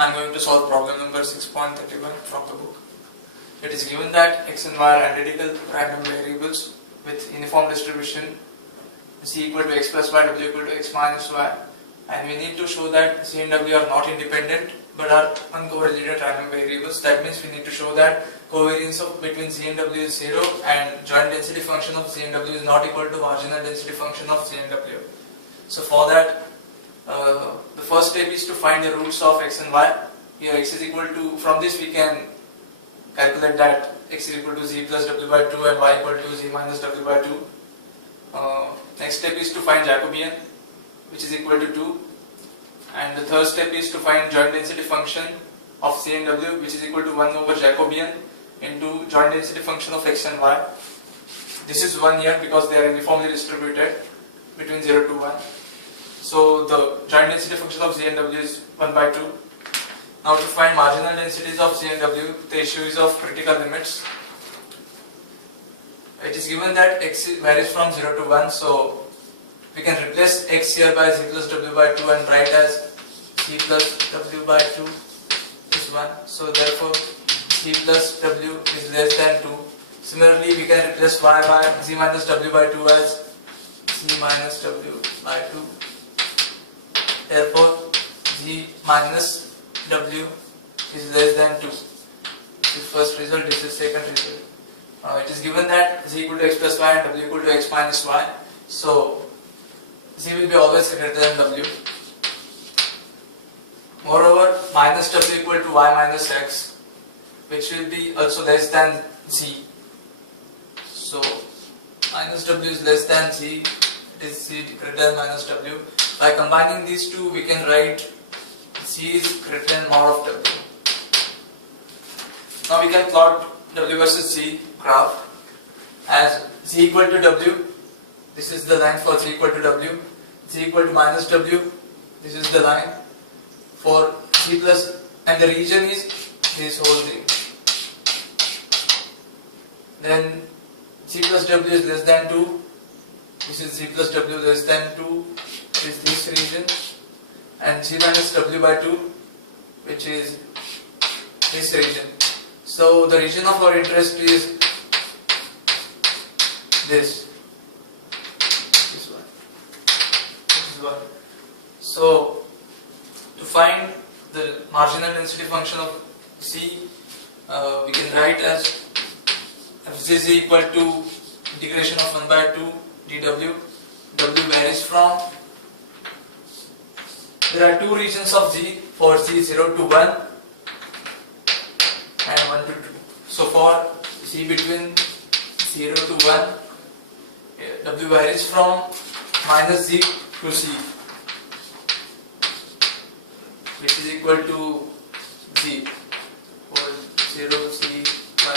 I'm going to solve problem number 6.31 from the book. It is given that x and y are identical random variables with uniform distribution c equal to x plus y, w equal to x minus y, and we need to show that c and w are not independent but are uncorrelated random variables. That means we need to show that covariance of between c and w is 0 and joint density function of c and w is not equal to marginal density function of c and w. So for that, the first step is to find the roots of x and y. Here x is equal to, from this we can calculate that x is equal to z plus w by 2 and y equal to z minus w by 2. Next step is to find Jacobian, which is equal to 2. And the third step is to find joint density function of c and w, which is equal to 1 over Jacobian into joint density function of x and y. This is 1 here because they are uniformly distributed between 0 to 1. So the joint density function of z and w is 1 by 2. Now to find marginal densities of c and w, the issue is of critical limits. It is given that x varies from 0 to 1, so we can replace x here by z plus w by 2 and write as c plus w by 2 is 1. So therefore c plus w is less than 2. Similarly, we can replace y by z minus w by 2 as c minus w by 2. Therefore z minus w is less than 2. This is first result, this is second result. It is given that z equal to x plus y and w equal to x minus y. So z will be always greater than w. Moreover, minus w equal to y minus x, which will be also less than z. So minus w is less than z, it is z greater than minus w. By combining these two, we can write z is greater than mod of w. Now we can plot w versus z graph as z equal to w. This is the line for z equal to w. Z equal to minus w. This is the line for z plus, and the region is this whole thing. Then z plus w is less than 2. This is z plus w less than 2. Is this region, and z minus w by 2, which is this region. So the region of our interest is this one. This is one. So to find the marginal density function of c, we can write as f is equal to integration of 1 by 2 dw. W varies from, there are two regions of z for z 0 to 1 and 1 to 2. So for z between 0 to 1, w varies from minus z to c, which is equal to z for 0, c, 1.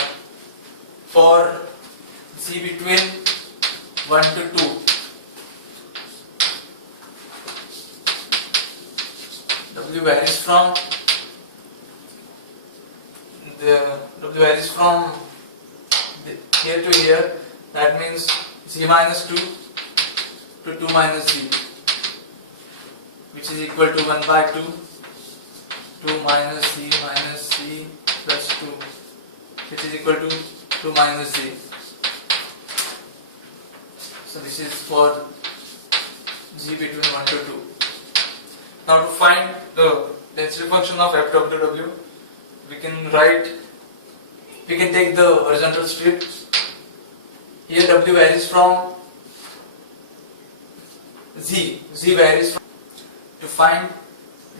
For z between 1 to 2, w varies from here to here. That means z minus 2 to 2 minus z, which is equal to 1 by 2, 2 minus z plus 2, which is equal to 2 minus z. So this is for z between 1 to 2. Now to find the density function of f(w), we can take the horizontal strip. Here w varies from z varies from. To find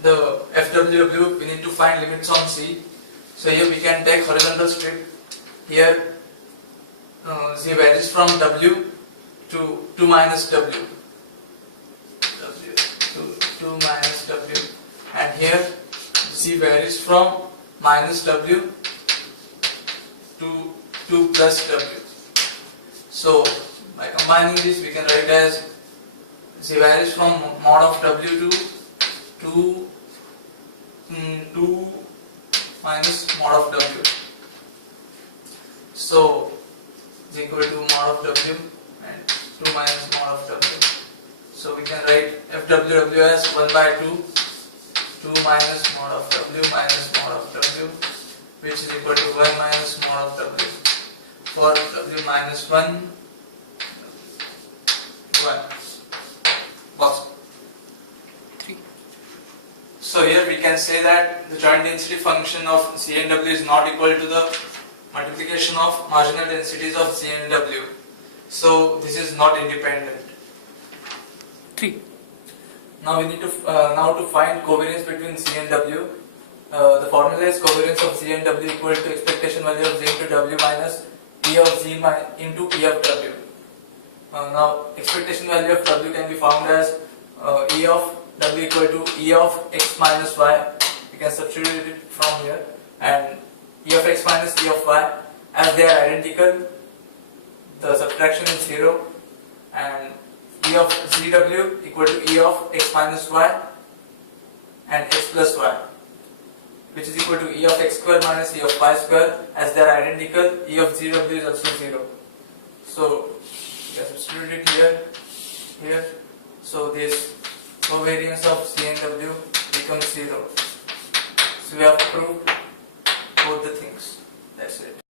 the f(w), we need to find limits on c. So here we can take horizontal strip. Here z varies from w to 2 minus w. 2 minus w, and here z varies from minus w to 2 plus w. So by combining this, we can write as z varies from mod of w to 2 minus mod of w. So z equal to mod of w and 2 minus mod of w. So we can write f(w) as 1 by 2 2 minus mod of W minus mod of W, which is equal to 1 minus mod of W. For W minus 1, 1. Box. 3. So here we can say that the joint density function of C and W is not equal to the multiplication of marginal densities of C and W. So this is not independent. 3. Now we need to find covariance between C and W. The formula is covariance of C and W equal to expectation value of Z into W minus E of Z into E of W. Now expectation value of W can be found as E of W equal to E of X minus Y. We can substitute it from here, and E of X minus E of Y, as they are identical, the subtraction is 0, and E of ZW equal to E of X minus Y and X plus Y, which is equal to E of X square minus E of Y square. As they are identical, E of ZW is also 0. So we can substitute it here. So this covariance of C and W becomes 0. So we have proved both the things. That's it.